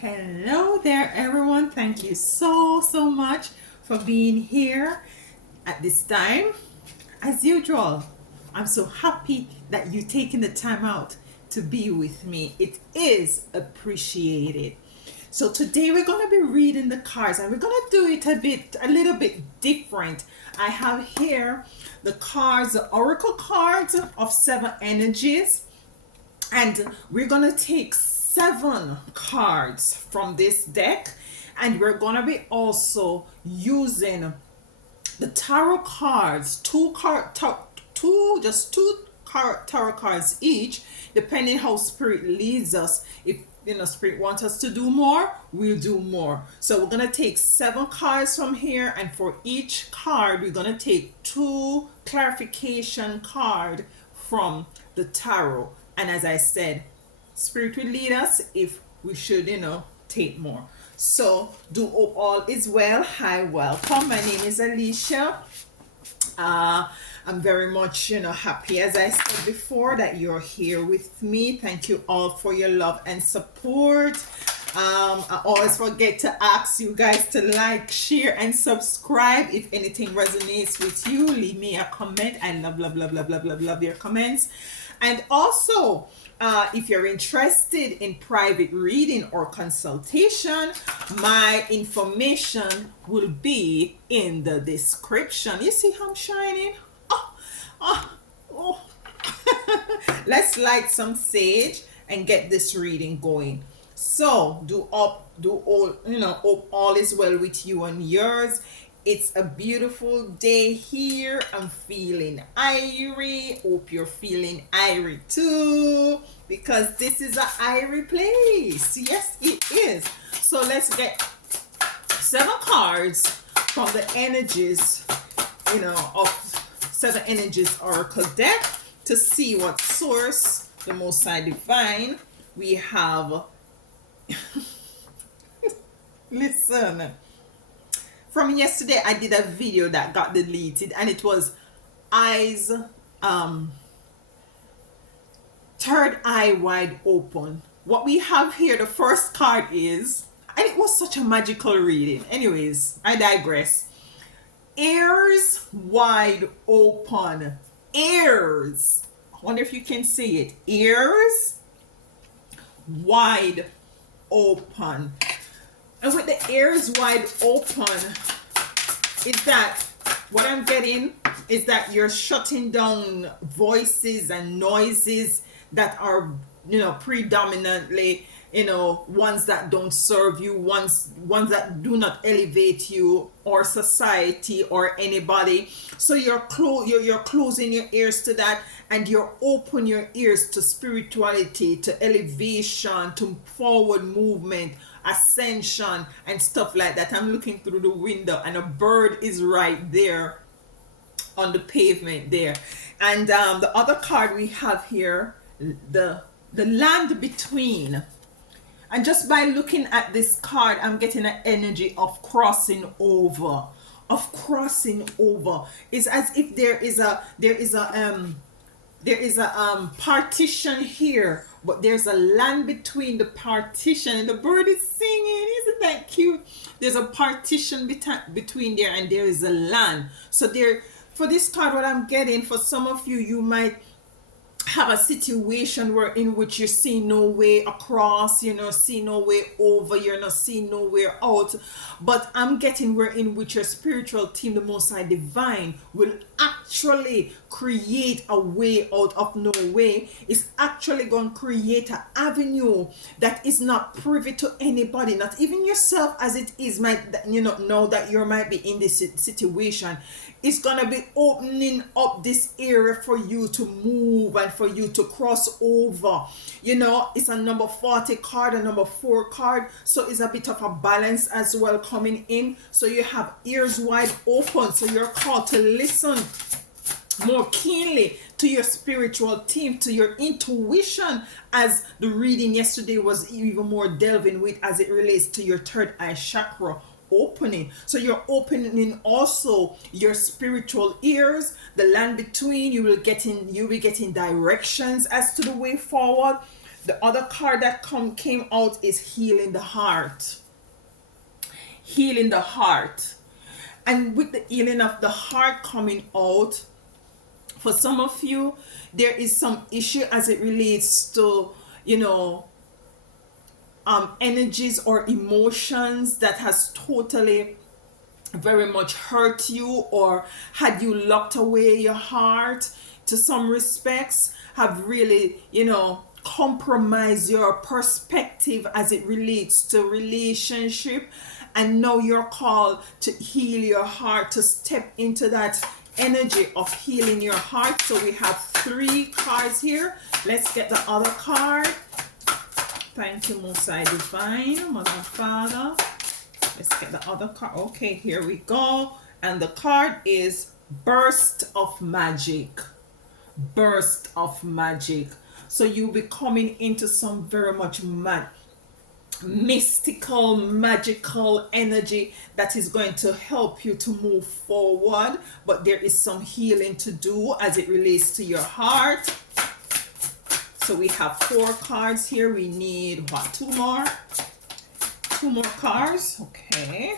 Hello there, everyone. Thank you so much for being here at this time. As usual, I'm so happy that you're taking the time out to be with me. It is appreciated. So today we're going to be reading the cards and we're going to do it a little bit different. I have here the cards, the oracle cards of 7 energies, and we're gonna take 7 cards from this deck, and we're gonna be also using the tarot cards, tarot cards each, depending how spirit leads us. If spirit wants us to do more, we'll do more. So we're gonna take 7 cards from here, and for each card we're gonna take 2 clarification card from the tarot. And as I said, spirit will lead us if we should take more. So do hope all is well. Hi, welcome. My name is Alicia. I'm very much happy, as I said before, that you're here with me. Thank you all for your love and support. I always forget to ask you guys to like, share, and subscribe. If anything resonates with you, leave me a comment. I love your comments. And also, if you're interested in private reading or consultation, my information will be in the description. You see how I'm shining? Oh. Let's light some sage and get this reading going. So hope all is well with you and yours. It's a beautiful day here. I'm feeling irie. Hope you're feeling irie too, because this is an irie place. Yes, it is. So let's get 7 cards from the energies, of 7 energies oracle deck to see what source, the Most High Divine, we have. Listen. From yesterday, I did a video that got deleted, and it was eyes, third eye wide open. What we have here, the first card is, and it was such a magical reading. Anyways, I digress. Ears wide open. Ears. I wonder if you can see it. Ears wide open. And with the ears wide open, is that what I'm getting is that you're shutting down voices and noises that are, predominantly, ones that don't serve you, ones that do not elevate you or society or anybody. So you're closing your ears to that, and you're open your ears to spirituality, to elevation, to forward movement, ascension, and stuff like that. I'm looking through the window and a bird is right there on the pavement there. And the other card we have here, the land between. And just by looking at this card, I'm getting an energy of crossing over. It's as if there is a partition here, but there's a land between the partition, and the bird is singing. Isn't that cute? There's a partition between there, and there is a land. So there, for this card, what I'm getting, for some of you, you might have a situation where in which you see no way across, see no way over, you're not seeing nowhere out. But I'm getting where in which your spiritual team, the Most High Divine, will actually create a way out of no way. It's actually going to create an avenue that is not privy to anybody, not even yourself, as it is, know that you might be in this situation. It's going to be opening up this area for you to move and for you to cross over. It's a number 40 card, a number 4 card. So it's a bit of a balance as well coming in. So you have ears wide open. So you're called to listen more keenly to your spiritual team, to your intuition, as the reading yesterday was even more delving with as it relates to your third eye chakra opening. So you're opening also your spiritual ears, the land between. You will be getting directions as to the way forward. The other card that came out is healing the heart. Healing the heart. And with the healing of the heart coming out, for some of you, there is some issue as it relates to, you know, energies or emotions that has totally very much hurt you, or had you locked away your heart to some respects, have really, you know, compromised your perspective as it relates to relationship. And now you're called to heal your heart, to step into that energy of healing your heart. So we have 3 cards here. Let's get the other card. Thank you, Most High Divine, Mother and Father. Let's get the other card. Okay, here we go. And the card is Burst of Magic. Burst of Magic. So you'll be coming into some very much mystical, magical energy that is going to help you to move forward. But there is some healing to do as it relates to your heart. So we have 4 cards here. We need what? 2 more? 2 more cards. Okay.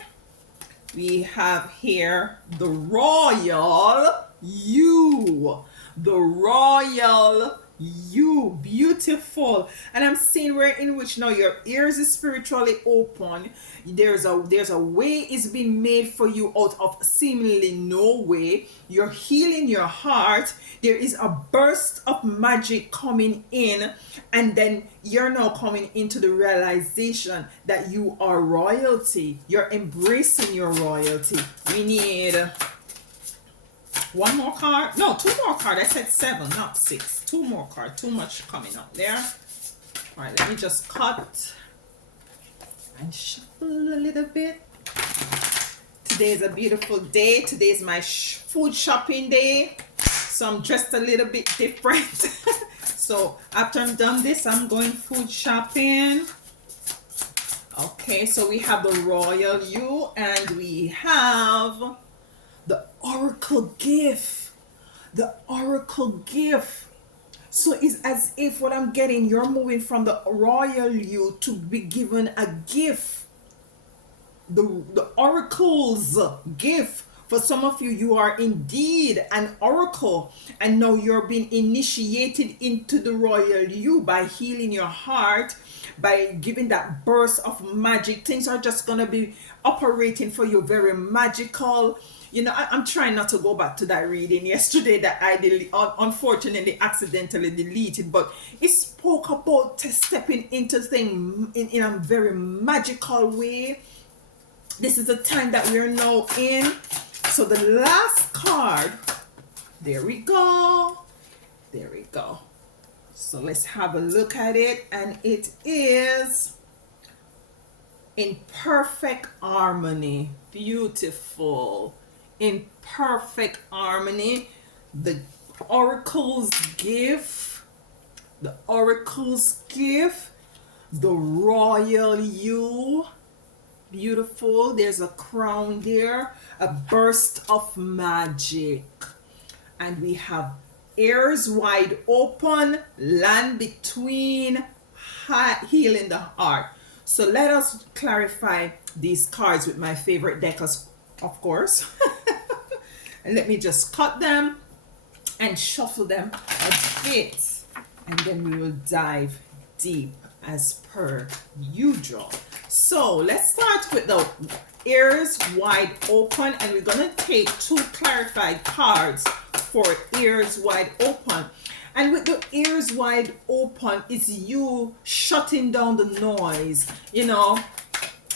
We have here the Royal You. The Royal You. Beautiful. And I'm seeing where in which now your ears is spiritually open. There's a way is being made for you out of seemingly no way. You're healing your heart. There is a burst of magic coming in, and then you're now coming into the realization that you are royalty. You're embracing your royalty. We need 1 more card. No, 2 more cards. I said 7, not 6. 2 more cards. Too much coming up there. All right, let me just cut and shuffle a little bit. Today is a beautiful day. Today is my food shopping day. So I'm dressed a little bit different. So after I'm done this, I'm going food shopping. Okay, so we have the Royal You, and we have the Oracle Gift. The Oracle Gift. So it's as if what I'm getting, you're moving from the Royal You to be given a gift. The Oracle's gift. For some of you, you are indeed an oracle, and now you're being initiated into the Royal You by healing your heart, by giving that burst of magic. Things are just going to be operating for you very magical. You know, I'm trying not to go back to that reading yesterday that I unfortunately accidentally deleted, but it spoke about stepping into things in a very magical way. This is the time that we're now in. So the last card, there we go. There we go. So let's have a look at it. And it is in perfect harmony. Beautiful. In perfect harmony. The Oracle's gift. The Oracle's gift. The Royal You. Beautiful. There's a crown there. A burst of magic. And we have ears wide open, land between, healing the heart. So let us clarify these cards with my favorite deck, of course. And let me just cut them and shuffle them a bit. And then we will dive deep as per usual. So let's start with the ears wide open, and we're going to take 2 clarified cards for ears wide open. And with the ears wide open, it's you shutting down the noise, you know,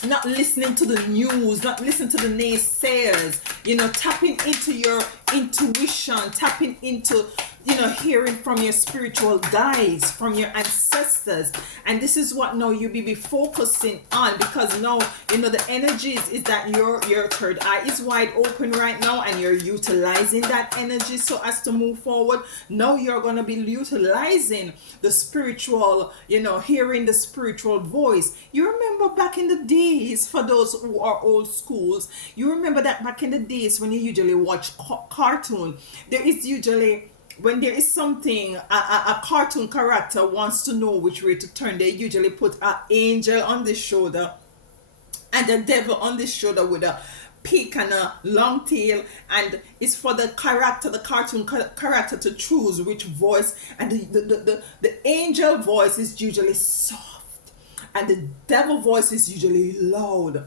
not listening to the news, not listening to the naysayers, you know, tapping into your intuition, tapping into, you know, hearing from your spiritual guides, from your ancestors. And this is what now you be focusing on, because now, you know, the energies is that your third eye is wide open right now, and you're utilizing that energy so as to move forward. Now you're going to be utilizing the spiritual, you know, hearing the spiritual voice. You remember back in the days, for those who are old schools, you remember that back in the days when you usually watch cartoon, there is usually when there is something a cartoon character wants to know which way to turn, they usually put an angel on the shoulder and the devil on the shoulder with a peak and a long tail, and it's for the character, the cartoon character, to choose which voice. And the angel voice is usually soft and the devil voice is usually loud.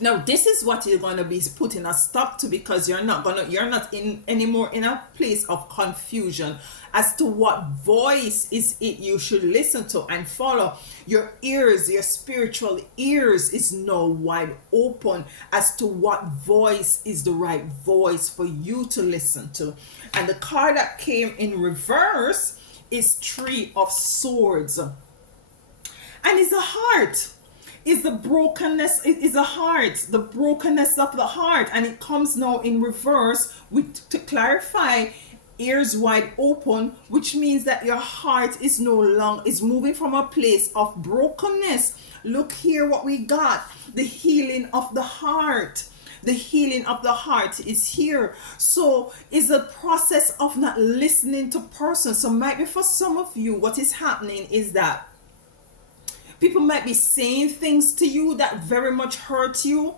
Now this is what you're going to be putting a stop to, because you're not in anymore in a place of confusion as to what voice is it you should listen to and follow. Your ears, your spiritual ears, is now wide open as to what voice is the right voice for you to listen to. And the card that came in reverse is Three of Swords, and it's a heart. Is the brokenness, it is a heart, the brokenness of the heart, and it comes now in reverse with, to clarify, ears wide open, which means that your heart is no longer, is moving from a place of brokenness. Look here what we got, the healing of the heart. The healing of the heart is here. So it's a process of not listening to persons. So maybe for some of you, what is happening is that people might be saying things to you that very much hurt you,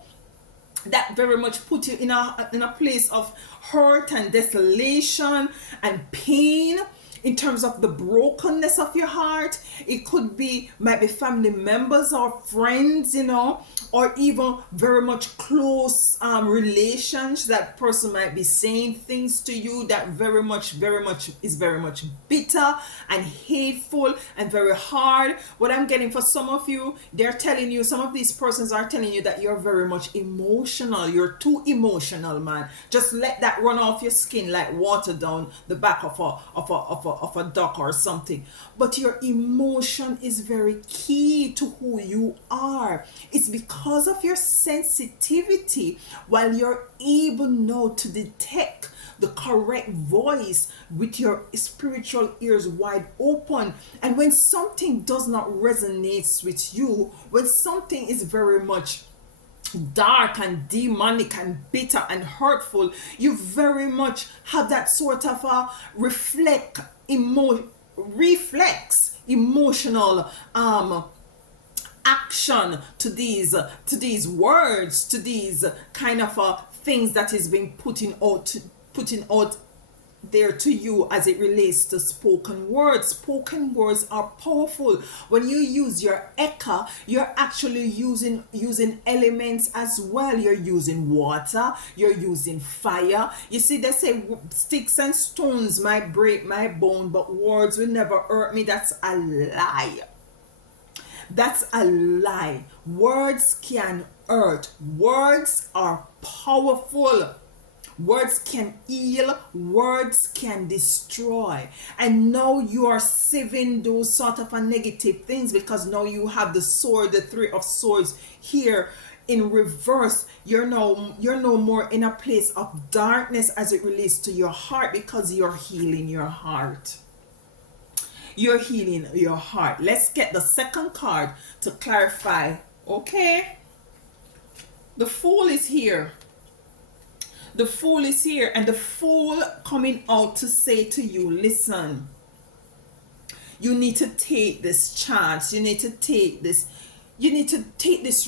that very much put you in a place of hurt and desolation and pain, in terms of the brokenness of your heart. It could be, might be family members or friends, or even very much close relations. That person might be saying things to you that very much is very much bitter and hateful and very hard. What I'm getting for some of you, they're telling you, some of these persons are telling you that you're very much emotional. You're too emotional, man. Just let that run off your skin like water down the back of a duck or something. But your emotion is very key to who you are. It's because of your sensitivity, while you're able now to detect the correct voice with your spiritual ears wide open. And when something does not resonate with you, when something is very much dark and demonic and bitter and hurtful, you very much have that sort of a reflex emotional action to these words, to these kind of things that is being putting out there to you as it relates to spoken words. Spoken words are powerful. When you use your eka, you're actually using elements as well. You're using water, you're using fire. You see, they say sticks and stones might break my bone, but words will never hurt me. That's a lie. That's a lie. Words can hurt. Words are powerful. Words can heal, words can destroy. And now you are saving those sort of a negative things, because now you have the sword, the Three of Swords here in reverse. You're no more in a place of darkness as it relates to your heart, because you're healing your heart. You're healing your heart. Let's get the second card to clarify. Okay? The Fool is here. The Fool is here, and the Fool coming out to say to you, listen, you need to take this chance. You need to take this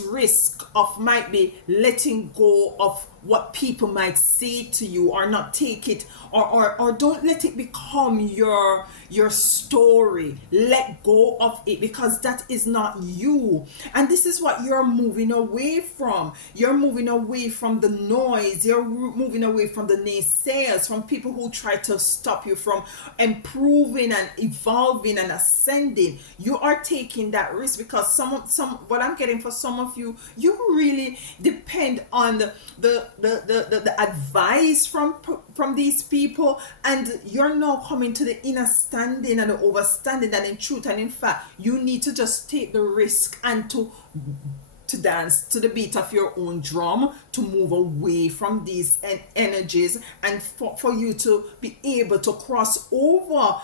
risk of might be letting go of what people might say to you, or not take it, or don't let it become your story. Let go of it, because that is not you. And this is what you're moving away from. You're moving away from the noise. You're moving away from the naysayers, from people who try to stop you from improving and evolving and ascending. You are taking that risk, because some what I'm getting for some of you, you really depend on the advice from these people, and you're now coming to the inner standing and the overstanding that in truth and in fact you need to just take the risk and to dance to the beat of your own drum, to move away from these energies, and for you to be able to cross over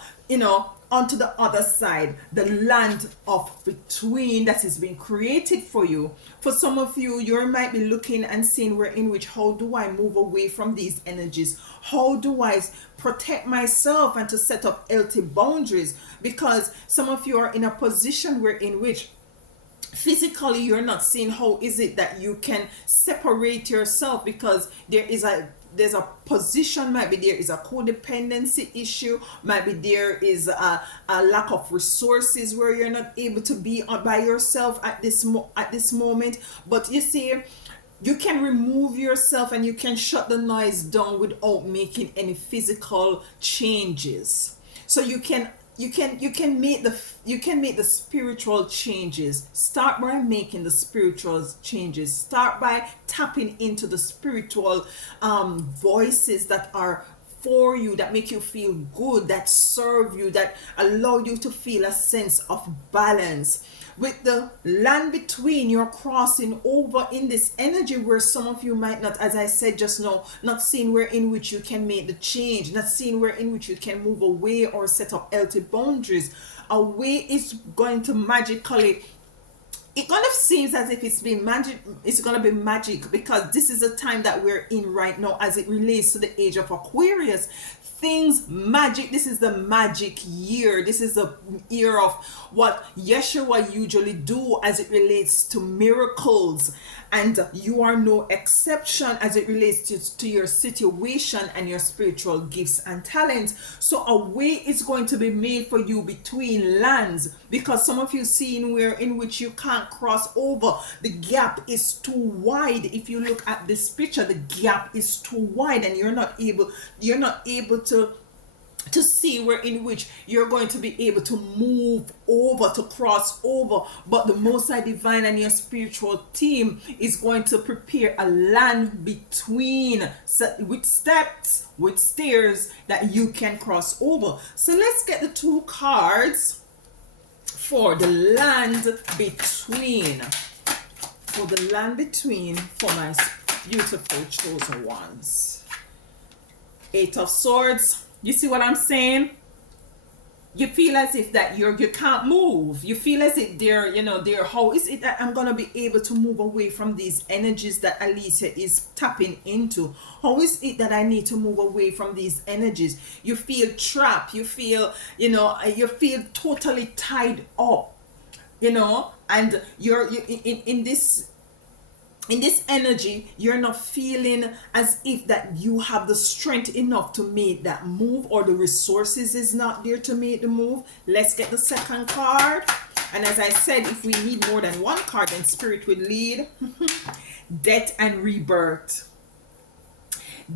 onto the other side, the land of between that is being created for you. For some of you, you might be looking and seeing where in which, how do I move away from these energies? How do I protect myself and to set up healthy boundaries? Because some of you are in a position where in which physically you're not seeing how is it that you can separate yourself, because there's a position, might be there is a codependency issue, might be there is a lack of resources where you're not able to be by yourself at this moment. But you see, you can remove yourself and you can shut the noise down without making any physical changes. So you can make the spiritual changes. Start by making the spiritual changes. Start by tapping into the spiritual voices that are for you, that make you feel good, that serve you, that allow you to feel a sense of balance. With the land between, you're crossing over in this energy where some of you might not, as I said just now, not seeing where in which you can make the change, not seeing where in which you can move away or set up healthy boundaries. A way is going to magically, it kind of seems as if it's been magic, it's going to be magic, because this is the time that we're in right now as it relates to the age of Aquarius. Things magic, this is the magic year. This is the year of what Yeshua usually do as it relates to miracles, and you are no exception as it relates to your situation and your spiritual gifts and talents. So a way is going to be made for you between lands, because some of you seeing where in which you can't cross over. The gap is too wide. If you look at this picture, the gap is too wide and you're not able to see where in which you're going to be able to move over, to cross over. But the Most High Divine and your spiritual team is going to prepare a land between, with steps, with stairs that you can cross over. So let's get the two cards for the land between. For the land between, for my beautiful chosen ones. Eight of Swords. You see what I'm saying? You feel as if that you can't move. You feel as if they're how is it that I'm gonna be able to move away from these energies that Alicia is tapping into? How is it that I need to move away from these energies? You feel trapped. You feel you feel totally tied up. And you're in this energy, you're not feeling as if that you have the strength enough to make that move, or the resources is not there to make the move. Let's get the second card. And as I said, if we need more than one card, then Spirit will lead. Death and rebirth.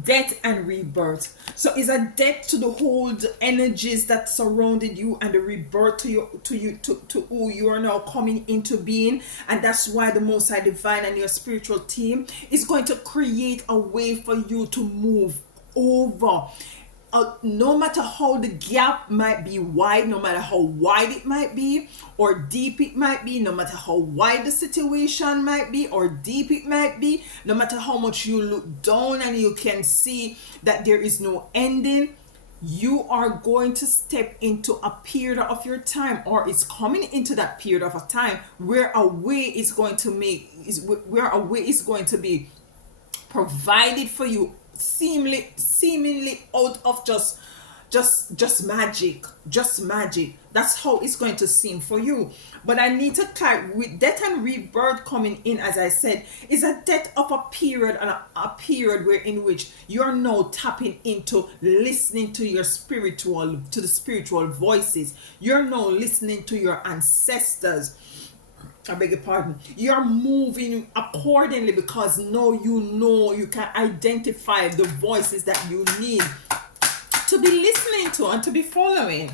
Death and rebirth. So it's a death to the old energies that surrounded you, and the rebirth to who you are now coming into being. And that's why the Most High Divine and your spiritual team is going to create a way for you to move over. No matter how the gap might be wide, no matter how wide it might be or deep it might be, no matter how wide the situation might be or deep it might be, no matter how much you look down and you can see that there is no ending, you are going to step into a period of your time, or it's coming into that period of a time where a way is going to be provided for you, seemingly out of just magic. That's how it's going to seem for you. But I need to clarify, with death and rebirth coming in, as I said, is a death of a period, and a period where in which you're now tapping into listening to the spiritual voices. You're now listening to your ancestors. I beg your pardon. You're moving accordingly, because now you can identify the voices that you need to be listening to and to be following.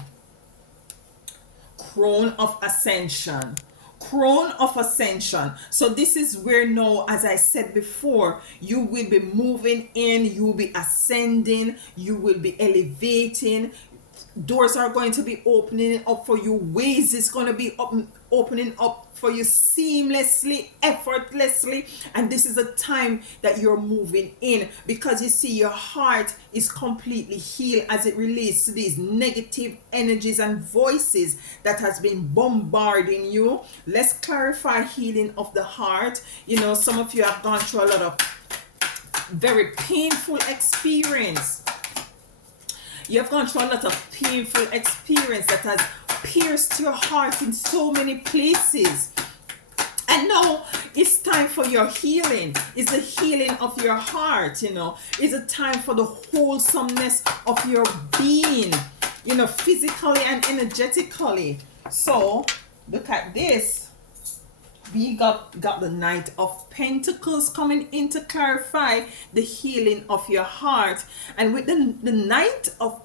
Crown of Ascension. Crown of Ascension. So this is where now, as I said before, you will be moving in, you will be ascending, you will be elevating. Doors are going to be opening up for you. Ways is going to be opening up for you seamlessly, effortlessly. And this is a time that you're moving in, because you see your heart is completely healed as it relates to these negative energies and voices that has been bombarding you. Let's clarify healing of the heart. You know, some of you have gone through a lot of very painful experience. You have gone through a lot of painful experience that has pierced your heart in so many places. And now it's time for your healing. It's the healing of your heart, you know. It's a time for the wholesomeness of your being, you know, physically and energetically. So, look at this. We got the Knight of Pentacles coming in to clarify the healing of your heart. And with the Knight of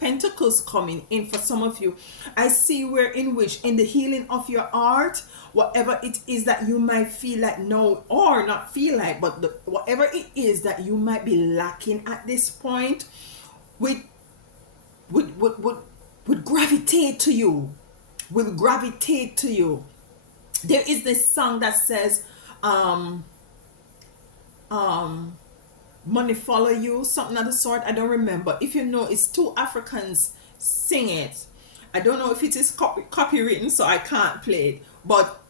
Pentacles coming in for some of you, I see where in which in the healing of your heart, whatever it is that you might feel like no, or not feel like, but whatever it is that you might be lacking at this point, would gravitate to you, will gravitate to you. There is this song that says money follow you, something of the sort. I don't remember. If you know, it's two Africans sing it. I don't know if it is copywritten, so I can't play it, but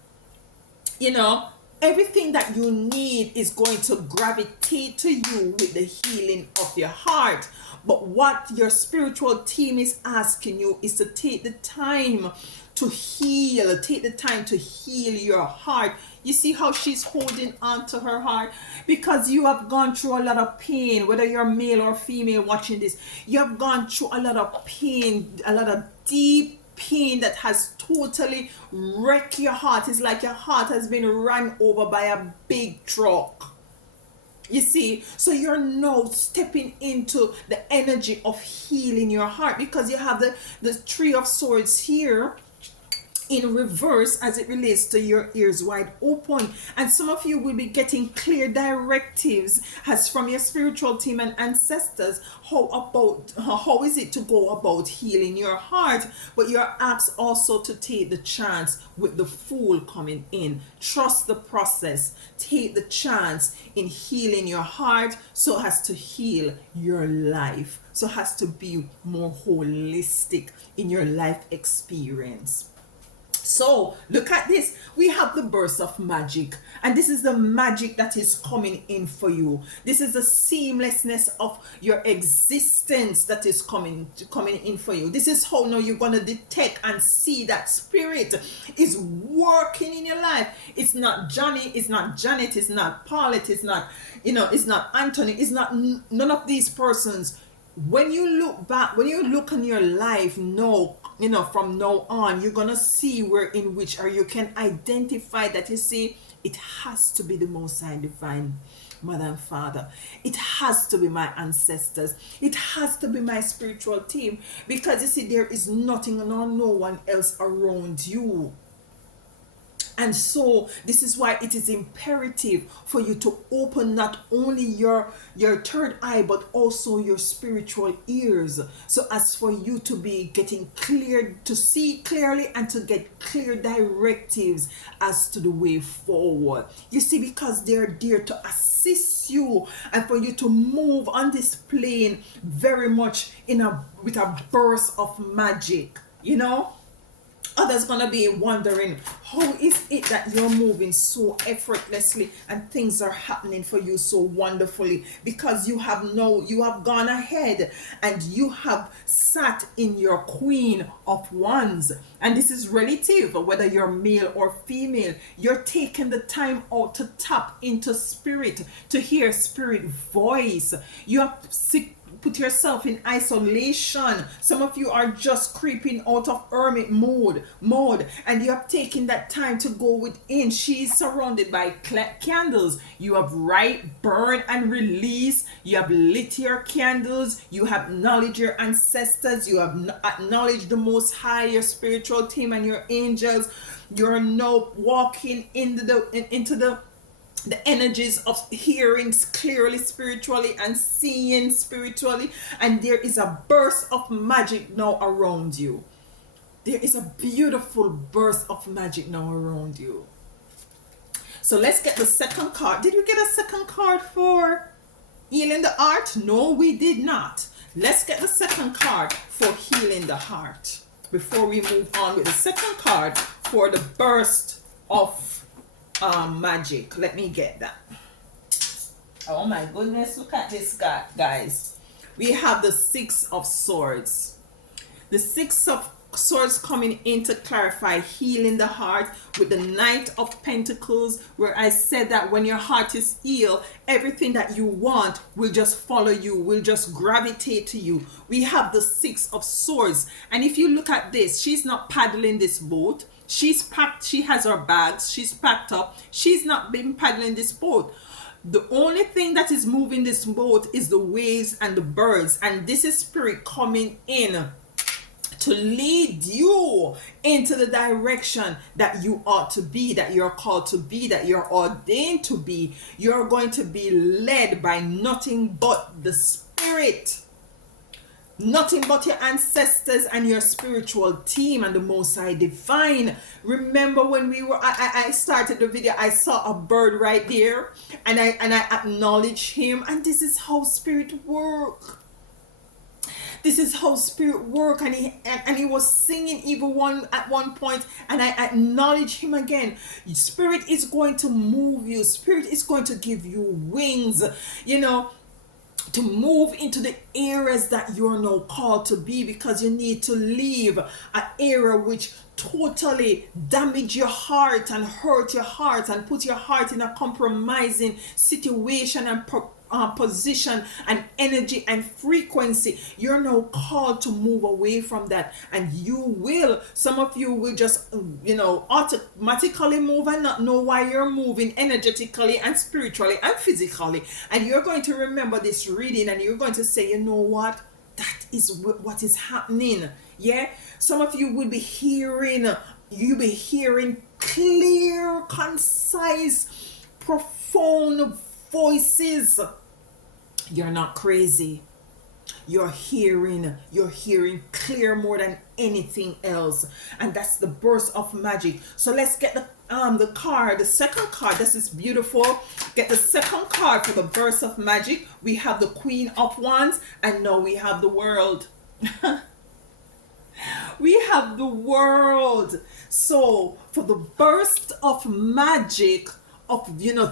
you know, everything that you need is going to gravitate to you with the healing of your heart. But what your spiritual team is asking you is to take the time to heal, take the time to heal your heart. You see how she's holding on to her heart? Because you have gone through a lot of pain, whether you're male or female watching this. You have gone through a lot of pain, a lot of deep pain that has totally wrecked your heart. It's like your heart has been run over by a big truck. You see, so you're now stepping into the energy of healing your heart, because you have the Three of Swords here in reverse as it relates to your ears wide open. And some of you will be getting clear directives as from your spiritual team and ancestors. How is it to go about healing your heart? But you're asked also to take the chance with the Fool coming in. Trust the process. Take the chance in healing your heart so as to heal your life, so as to be more holistic in your life experience. So look at this. We have the burst of magic, and this is the magic that is coming in for you. This is the seamlessness of your existence that is coming in for you. This is how now you're going to detect and see that spirit is working in your life. It's not Johnny, it's not Janet, it's not Paulette, it's not, you know, it's not Anthony, it's not none of these persons. When you look back, when you look in your life, no, you know, from now on, you're gonna see where in which, or you can identify that, you see, it has to be the Most High Divine Mother and Father. It has to be my ancestors. It has to be my spiritual team, because you see, there is nothing nor no one else around you. And so this is why it is imperative for you to open not only your third eye, but also your spiritual ears, so as for you to be getting clear, to see clearly and to get clear directives as to the way forward. You see, because they're there to assist you and for you to move on this plane very much with a burst of magic, you know. Others gonna be wondering, how is it that you're moving so effortlessly and things are happening for you so wonderfully? Because you have gone ahead and you have sat in your Queen of Wands. And this is relative, whether you're male or female. You're taking the time out to tap into spirit, to hear spirit voice. You have put yourself in isolation. Some of you are just creeping out of hermit mode, and you have taken that time to go within. She is surrounded by candles. You have burn and release. You have lit your candles. You have acknowledged your ancestors. You have acknowledged the Most High, your spiritual team, and your angels. You're now walking into the energies of hearing clearly spiritually and seeing spiritually, and there is a burst of magic now around you. There is a beautiful burst of magic now around you. So let's get the second card. Did we get a second card for healing the heart? No, we did not. Let's get the second card for healing the heart before we move on with the second card for the burst of magic. Let me get that. Oh my goodness, look at this guy, guys. We have the Six of Swords. The Six of Swords coming in to clarify healing the heart with the Knight of Pentacles, where I said that when your heart is healed, everything that you want will just follow you, will just gravitate to you. We have the Six of Swords, and if you look at this, she's not paddling this boat. She's packed, she has her bags, she's packed up. She's not been paddling this boat. The only thing that is moving this boat is the waves and the birds, and this is spirit coming in to lead you into the direction that you ought to be, that you're called to be, that you're ordained to be. You're going to be led by nothing but the Spirit. Nothing but your ancestors and your spiritual team and the Most High Divine. Remember when we were, I started the video, I saw a bird right there, and I acknowledged him, and this is how spirit work. This is how spirit work, and he was singing even at one point, and I acknowledge him again. Spirit is going to move you. Spirit is going to give you wings, to move into the areas that you're now called to be, because you need to leave an area which totally damage your heart and hurt your heart and put your heart in a compromising situation and position and energy and frequency. You're now called to move away from that, and you will, some of you will just automatically move and not know why you're moving energetically and spiritually and physically, and you're going to remember this reading and you're going to say, you know what, that is what is happening. Yeah, some of you will be hearing, clear, concise, profound voices. You're not crazy. You're hearing clear more than anything else, and that's the burst of magic. So let's get the card, the second card. This is beautiful. Get the second card for the burst of magic. We have the Queen of Wands, and now we have the World. We have the World. So for the burst of magic, of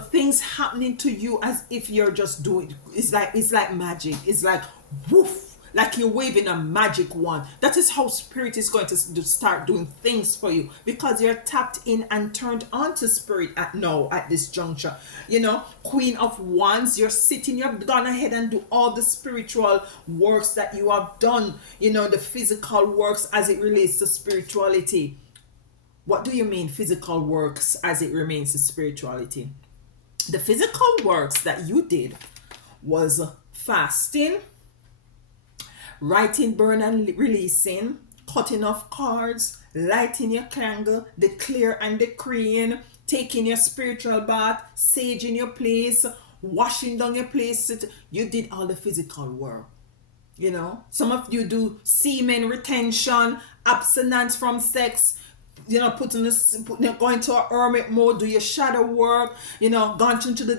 things happening to you as if you're just doing, it's like magic. It's like woof, like you're waving a magic wand. That is how spirit is going to start doing things for you, because you're tapped in and turned on to spirit at this juncture. Queen of Wands, you're sitting, you've gone ahead and do all the spiritual works that you have done, the physical works as it relates to spirituality. What do you mean physical works as it remains to spirituality? The physical works that you did was fasting, writing, burn and releasing, cutting off cards, lighting your candle, declare and decreeing, taking your spiritual bath, saging your place, washing down your place. You did all the physical work. Some of you do semen retention, abstinence from sex, going to a hermit mode, do your shadow work, gone into the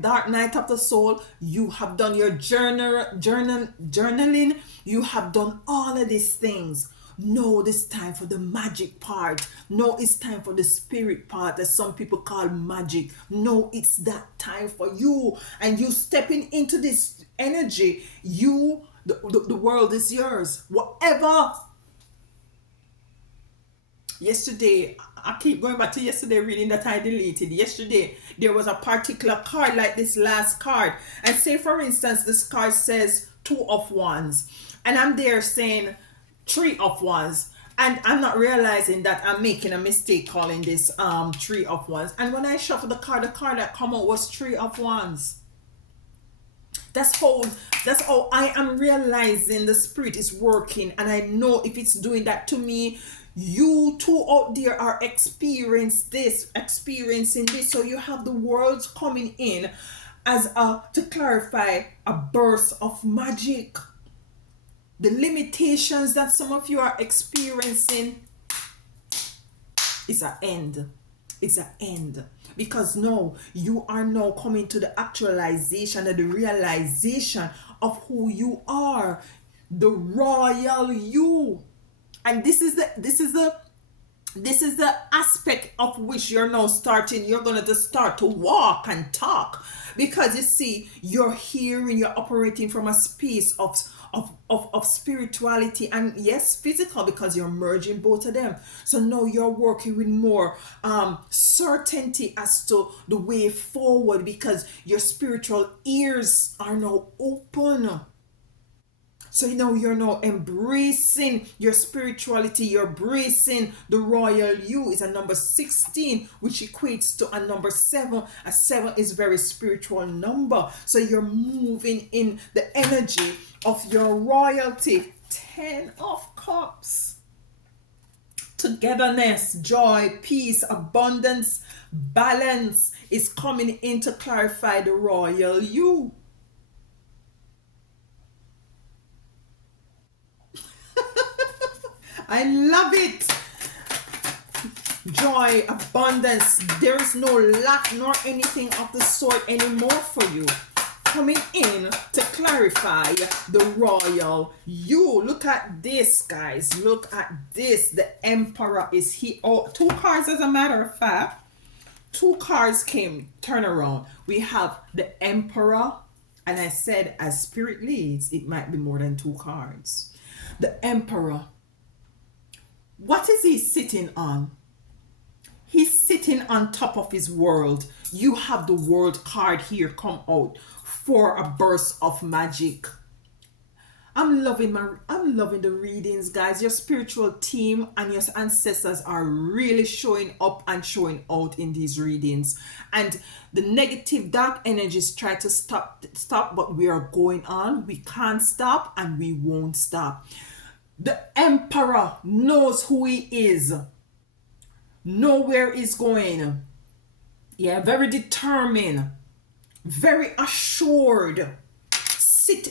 dark night of the soul. You have done your journaling. You have done all of these things. No, it's time for the magic part. No, it's time for the spirit part that some people call magic. No, it's that time for you. And you stepping into this energy. The world is yours. Whatever. Yesterday, I keep going back to yesterday reading that I deleted. Yesterday, there was a particular card like this last card. And say, for instance, this card says 2 of Wands. And I'm there saying 3 of Wands. And I'm not realizing that I'm making a mistake calling this 3 of Wands. And when I shuffled the card that come out was 3 of Wands. That's how I am realizing the spirit is working. And I know if it's doing that to me, you too out there are experiencing this. So you have the worlds coming in as to clarify a burst of magic. The limitations that some of you are experiencing, It's an end. It's an end. Because no, you are now coming to the actualization and the realization of who you are. The royal you. And this is the aspect of which you're now starting. You're going to just start to walk and talk, because you see, you're here and you're operating from a space of spirituality and yes, physical, because you're merging both of them. So now you're working with more certainty as to the way forward, because your spiritual ears are now open. So you know you're now embracing your spirituality, you're embracing the royal you. Is a number 16, which equates to a number 7. A 7 is very spiritual number. So you're moving in the energy of your royalty. 10 of Cups. Togetherness, joy, peace, abundance, balance is coming in to clarify the royal you. I love it. Joy, abundance. There is no lack nor anything of the sort anymore for you. Coming in to clarify the royal you. Look at this, guys. Look at this. The Emperor is here. Oh, 2 cards, as a matter of fact. 2 cards came, turn around. We have the Emperor, and I said, as spirit leads, it might be more than 2 cards. The Emperor. What is he sitting on? He's sitting on top of his world. You have the world card here come out for a burst of magic. I'm loving the readings, guys. Your spiritual team and your ancestors are really showing up and showing out in these readings. And the negative dark energies try to stop, but we are going on. We can't stop and we won't stop. The Emperor knows who he is, know where he's going. Yeah, very determined, very assured.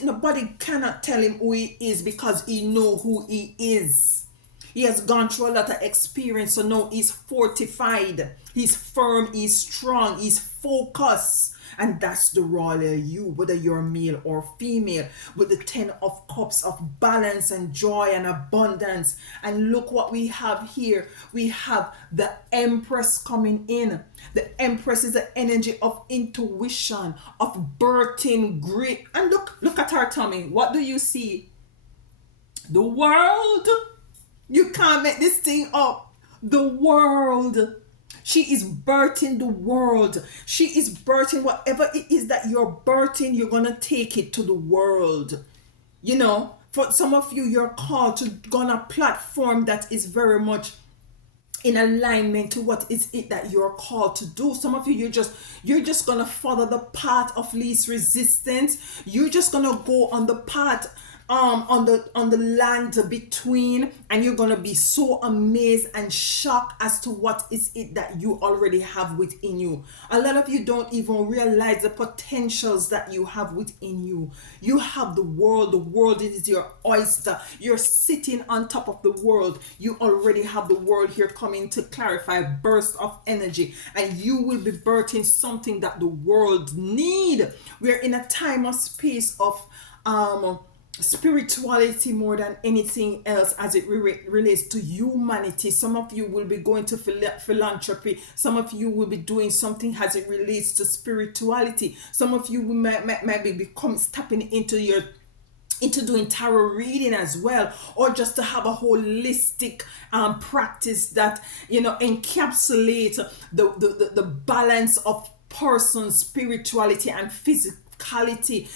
Nobody cannot tell him who he is, because he know who he is. He has gone through a lot of experience, so now he's fortified. He's firm, he's strong, he's focused. And that's the royal you, whether you're male or female, with the 10 of Cups of balance and joy and abundance. And look what we have here. We have the Empress coming in. The Empress is the energy of intuition, of birthing great. And look at her tummy. What do you see? The world. You can't make this thing up. The world. She is birthing the world. She is birthing whatever it is that you're birthing, you're going to take it to the world. You know, for some of you, you're called to go on a platform that is very much in alignment to what is it that you're called to do. Some of you, you're just going to follow the path of least resistance. You're just going to go on the path on the land between, and you're gonna be so amazed and shocked as to what is it that you already have within you. A lot of you don't even realize the potentials that you have within you. You have the world is your oyster. You're sitting on top of the world. You already have the world here coming to clarify a burst of energy, and you will be birthing something that the world need. We're in a time or space of spirituality more than anything else as it relates to humanity. Some of you will be going to philanthropy. Some of you will be doing something as it relates to spirituality. Some of you will might be stepping into doing tarot reading as well, or just to have a holistic practice that encapsulate the balance of person's spirituality and physicality.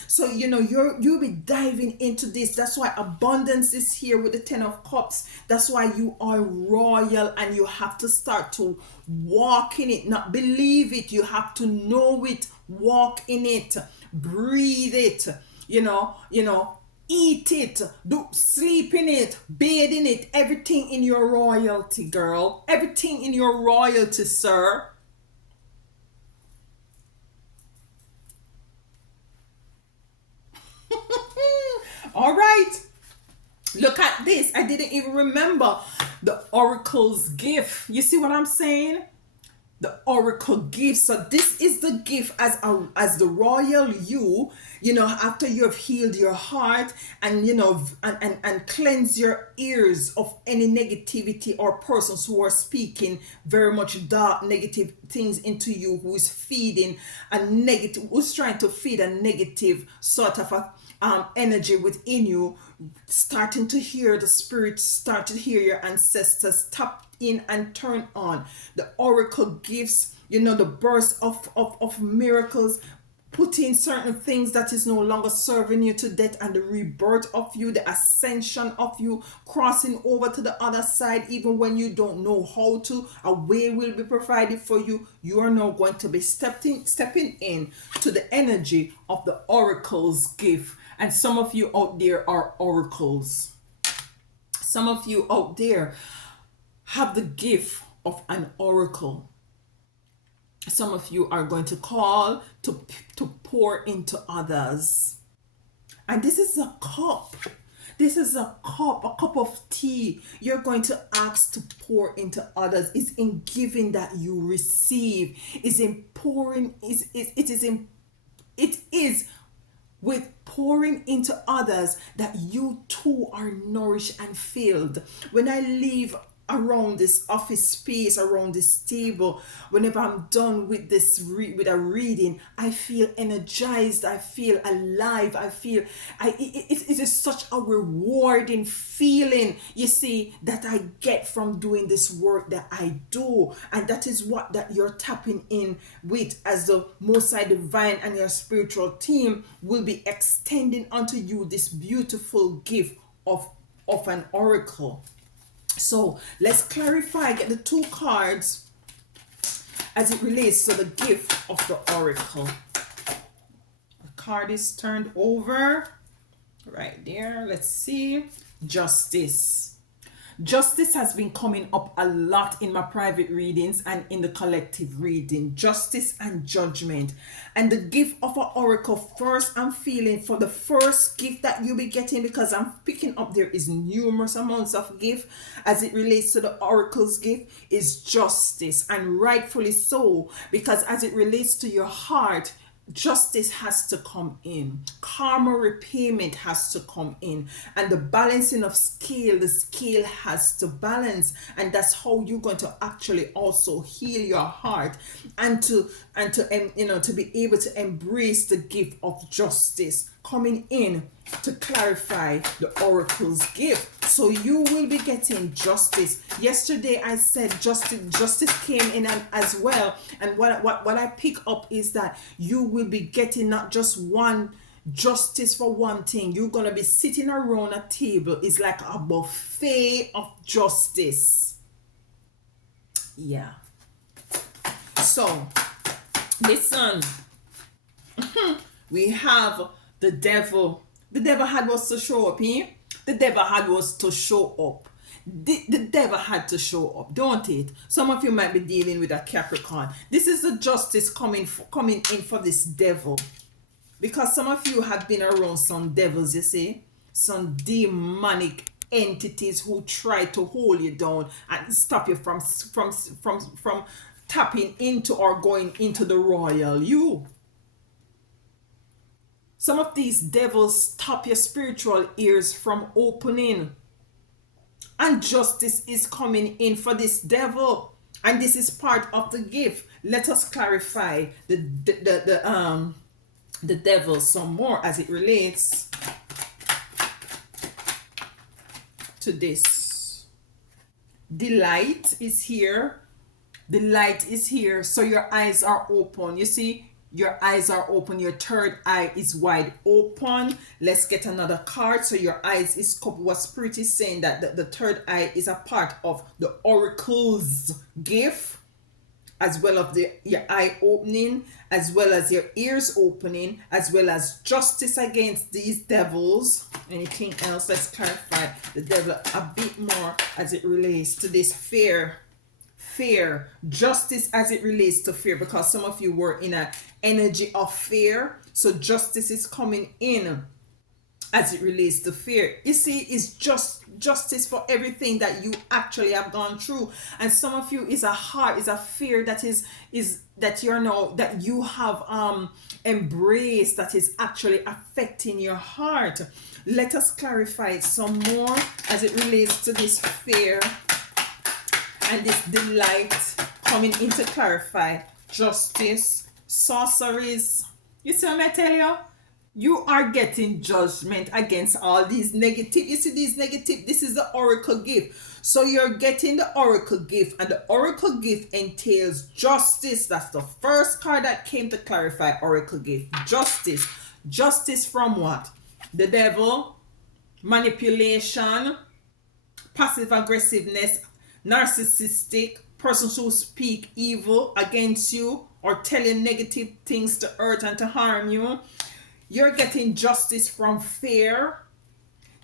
So you'll be diving into this. That's why abundance is here with the 10 of Cups. That's why you are royal, and you have to start to walk in it, not believe it. You have to know it, walk in it, breathe it, eat it, sleep in it, bathe in it. Everything in your royalty, girl. Everything in your royalty, sir. All right. Look at this. I didn't even remember The oracle's gift. You see what I'm saying? The oracle gift. So this is the gift as the royal you, after you have healed your heart and and cleanse your ears of any negativity or persons who are speaking very much dark negative things into you, who is feeding a negative, who's trying to feed a negative sort of a energy within you. Starting to hear the spirit, start to hear your ancestors tap in and turn on. The oracle gifts, the burst of miracles, putting certain things that is no longer serving you to death, and the rebirth of you, the ascension of you, crossing over to the other side even when you don't know how to. A way will be provided for you. You are now going to be stepping in to the energy of the oracle's gift. And some of you out there are oracles. Some of you out there have the gift of an oracle. Some of you are going to call to pour into others. And this is a cup. This is a cup of tea. You're going to ask to pour into others. It's in giving that you receive. It's in pouring. It is with pouring into others that you too are nourished and filled. When I leave around this office space, around this table, whenever I'm done with this with a reading, I feel energized, I feel alive, I feel it is such a rewarding feeling, you see, that I get from doing this work that I do. And that is what that you're tapping in with, as the Most High Divine and your spiritual team will be extending unto you this beautiful gift of an oracle. So let's clarify, get the two cards as it relates to the gift of the oracle. The card is turned over right there. Let's see. Justice. Justice has been coming up a lot in my private readings and in the collective reading. Justice and judgment. And the gift of an oracle, first I'm feeling for the first gift that you'll be getting, because I'm picking up there is numerous amounts of gift as it relates to the oracle's gift, is justice. And rightfully so, because as it relates to your heart, justice has to come in, karma repayment has to come in, and the balancing of scale, the scale has to balance. And that's how you're going to actually also heal your heart and to be able to embrace the gift of justice coming in to clarify the oracle's gift. So you will be getting justice. Yesterday I said justice came in as well, and what I pick up is that you will be getting not just one justice for one thing. You're gonna be sitting around a table. It's like a buffet of justice. Yeah. So listen, we have the devil. The devil had was to show up, eh? The devil had was to show up. The devil had to show up, don't it? Some of you might be dealing with a Capricorn. This is the justice coming in for this devil. Because some of you have been around some devils, you see? Some demonic entities who try to hold you down and stop you from tapping into or going into the royal you. Some of these devils stop your spiritual ears from opening. And justice is coming in for this devil. And this is part of the gift. Let us clarify the devil some more as it relates to this. The light is here. The light is here. So your eyes are open. You see? Your eyes are open. Your third eye is wide open. Let's get another card. So your eyes is covered. What Spirit is saying that the third eye is a part of the oracle's gift, as well as your eye opening, as well as your ears opening, as well as justice against these devils. Anything else? Let's clarify the devil a bit more as it relates to this fear, justice as it relates to fear, because some of you were in an energy of fear. So justice is coming in as it relates to fear. You see, it's just justice for everything that you actually have gone through. And some of you is a heart, is a fear that is that you're now that you have embraced, that is actually affecting your heart. Let us clarify it some more as it relates to this fear and this delight coming in to clarify justice, sorceries. You see what I tell you? You are getting judgment against all these negative. You see these negative, this is the oracle gift. So you're getting the oracle gift, and the oracle gift entails justice. That's the first card that came to clarify oracle gift. Justice. Justice from what? The devil, manipulation, passive aggressiveness, narcissistic, persons who speak evil against you or tell you negative things to hurt and to harm you. You're getting justice from fear.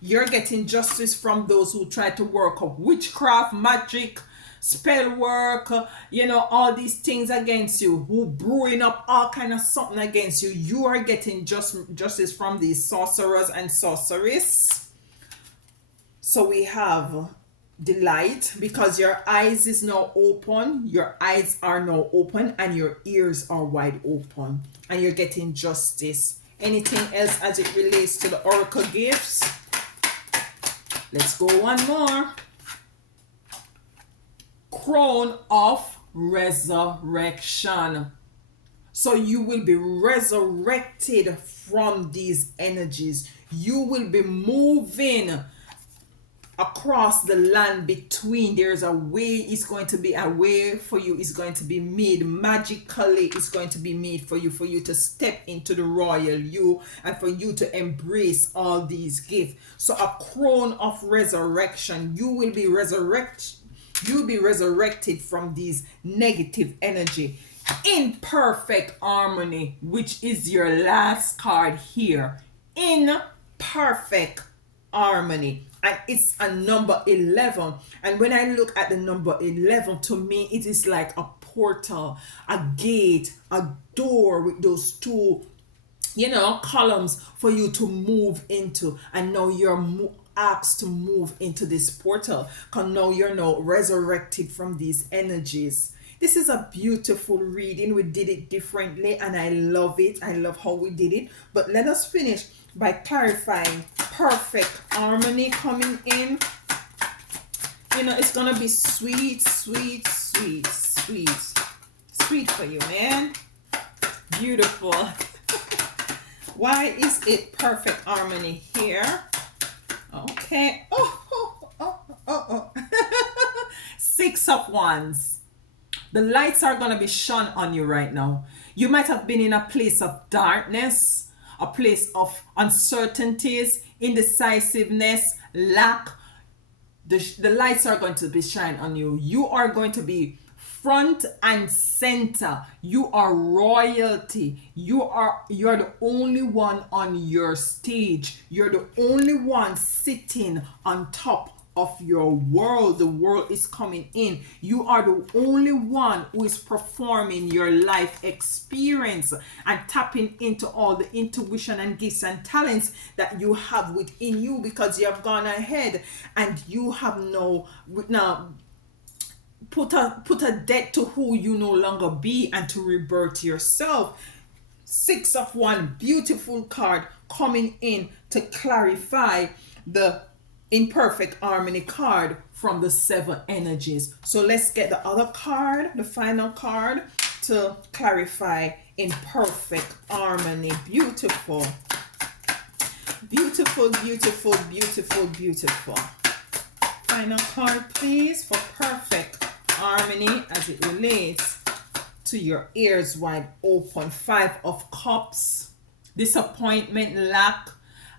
You're getting justice from those who try to work up witchcraft, magic, spell work, all these things against you, who brewing up all kind of something against you. You are getting justice from these sorcerers and sorceresses. So we have delight, because your eyes is now open, your eyes are now open, and your ears are wide open, and you're getting justice. Anything else as it relates to the oracle gifts? Let's go one more. Crown of resurrection. So you will be resurrected from these energies. You will be moving across the land between. There's a way, it's going to be a way for you, it's going to be made magically, it's going to be made for you to step into the royal you, and for you to embrace all these gifts. So a crown of resurrection. You will be resurrected. You'll be resurrected from these negative energy in perfect harmony, which is your last card here. In perfect harmony. And it's a number 11. And when I look at the number 11, to me, it is like a portal, a gate, a door with those two, columns for you to move into. And now you're asked to move into this portal, because now you're now resurrected from these energies. This is a beautiful reading. We did it differently, and I love it. I love how we did it. But let us finish by clarifying perfect harmony coming in. It's gonna be sweet, sweet, sweet, sweet, sweet for you, man. Beautiful. Why is it perfect harmony here? Okay. Oh. 6 of Wands. The lights are gonna be shone on you right now. You might have been in a place of darkness, a place of uncertainties, indecisiveness, lack. The lights are going to be shined on you. You are going to be front and center. You are royalty. You're the only one on your stage. You're the only one sitting on top of your world. The world is coming in. You are the only one who is performing your life experience and tapping into all the intuition and gifts and talents that you have within you, because you have gone ahead and you have now put a debt to who you no longer be, and to rebirth yourself. 6 of Wands, beautiful card coming in to clarify the imperfect harmony card from the 7 energies. So let's get the other card, the final card, to clarify imperfect harmony. Beautiful. Beautiful, beautiful, beautiful, beautiful. Final card, please, for perfect harmony as it relates to your ears wide open. 5 of Cups. Disappointment, lack.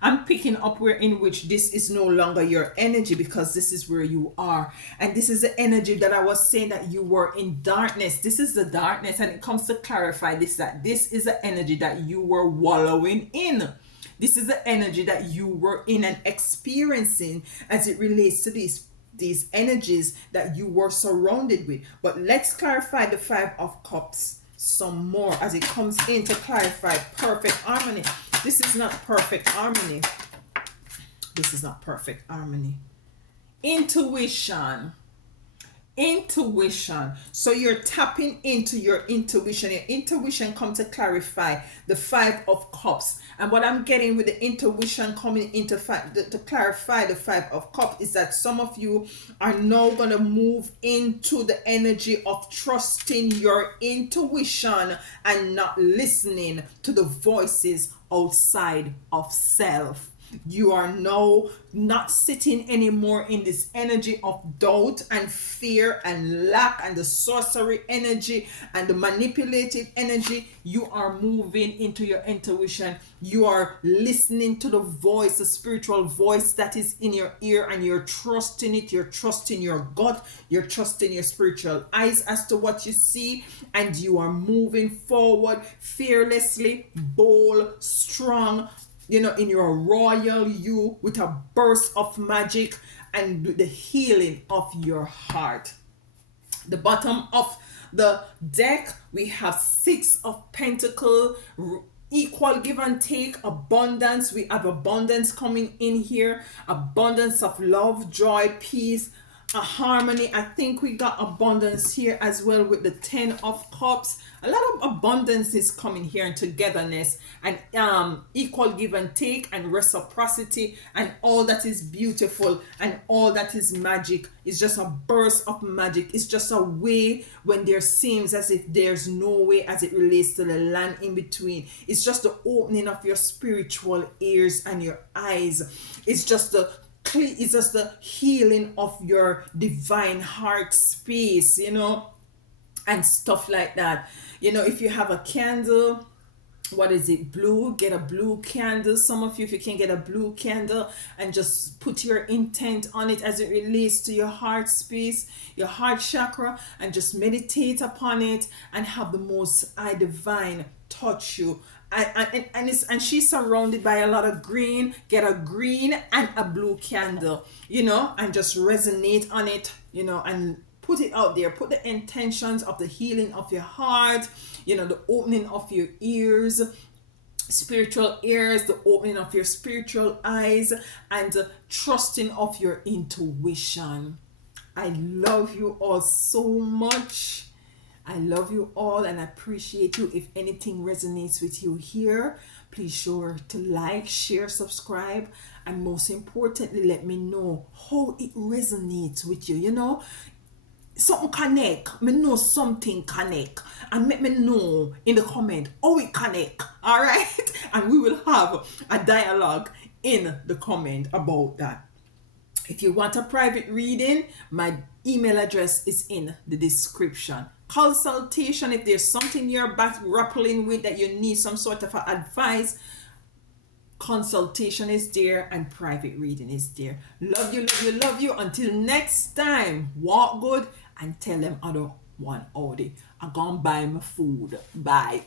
I'm picking up where in which this is no longer your energy, because this is where you are. And this is the energy that I was saying that you were in darkness. This is the darkness, and it comes to clarify this, that this is the energy that you were wallowing in. This is the energy that you were in and experiencing as it relates to these energies that you were surrounded with. But let's clarify the 5 of Cups some more as it comes in to clarify perfect harmony. This is not perfect harmony. This is not perfect harmony. Intuition. Intuition. So you're tapping into your intuition. Your intuition comes to clarify the Five of Cups. And what I'm getting with the intuition coming into to clarify the Five of Cups is that some of you are now going to move into the energy of trusting your intuition and not listening to the voices outside of self. You are now not sitting anymore in this energy of doubt and fear and lack and the sorcery energy and the manipulative energy. You are moving into your intuition. You are listening to the voice, the spiritual voice that is in your ear, and you're trusting it. You're trusting your gut. You're trusting your spiritual eyes as to what you see, and you are moving forward fearlessly, bold, strong, in your royal you, with a burst of magic and the healing of your heart. The bottom of the deck, we have Six of Pentacles, equal give and take, abundance. We have abundance coming in here, abundance of love, joy, peace, a harmony. I think we got abundance here as well with the Ten of Cups. A lot of abundance is coming here, and togetherness and equal give and take and reciprocity, and all that is beautiful and all that is magic is just a burst of magic. It's just a way when there seems as if there's no way as it relates to the land in between. It's just the opening of your spiritual ears and your eyes. It's just the healing of your divine heart space, and stuff like that. If you have a candle, what is it, blue, get a blue candle. Some of you, if you can get a blue candle and just put your intent on it as it relates to your heart space, your heart chakra, and just meditate upon it and have the Most High Divine touch you. And she's surrounded by a lot of green. Get a green and a blue candle, and just resonate on it, and put it out there. Put the intentions of the healing of your heart, the opening of your ears, spiritual ears, the opening of your spiritual eyes, and the trusting of your intuition. I love you all so much. I love you all and I appreciate you. If anything resonates with you here, please sure to like, share, subscribe, and most importantly, let me know how it resonates with you. Something connect. Me know something connect. And let me know in the comment how it connect. Alright? And we will have a dialogue in the comment about that. If you want a private reading, my email address is in the description. Consultation, if there's something you're grappling with that you need some sort of advice, consultation is there and private reading is there. Love you, love you, love you. Until next time, walk good and tell them other one, I'm gonna buy my food. Bye.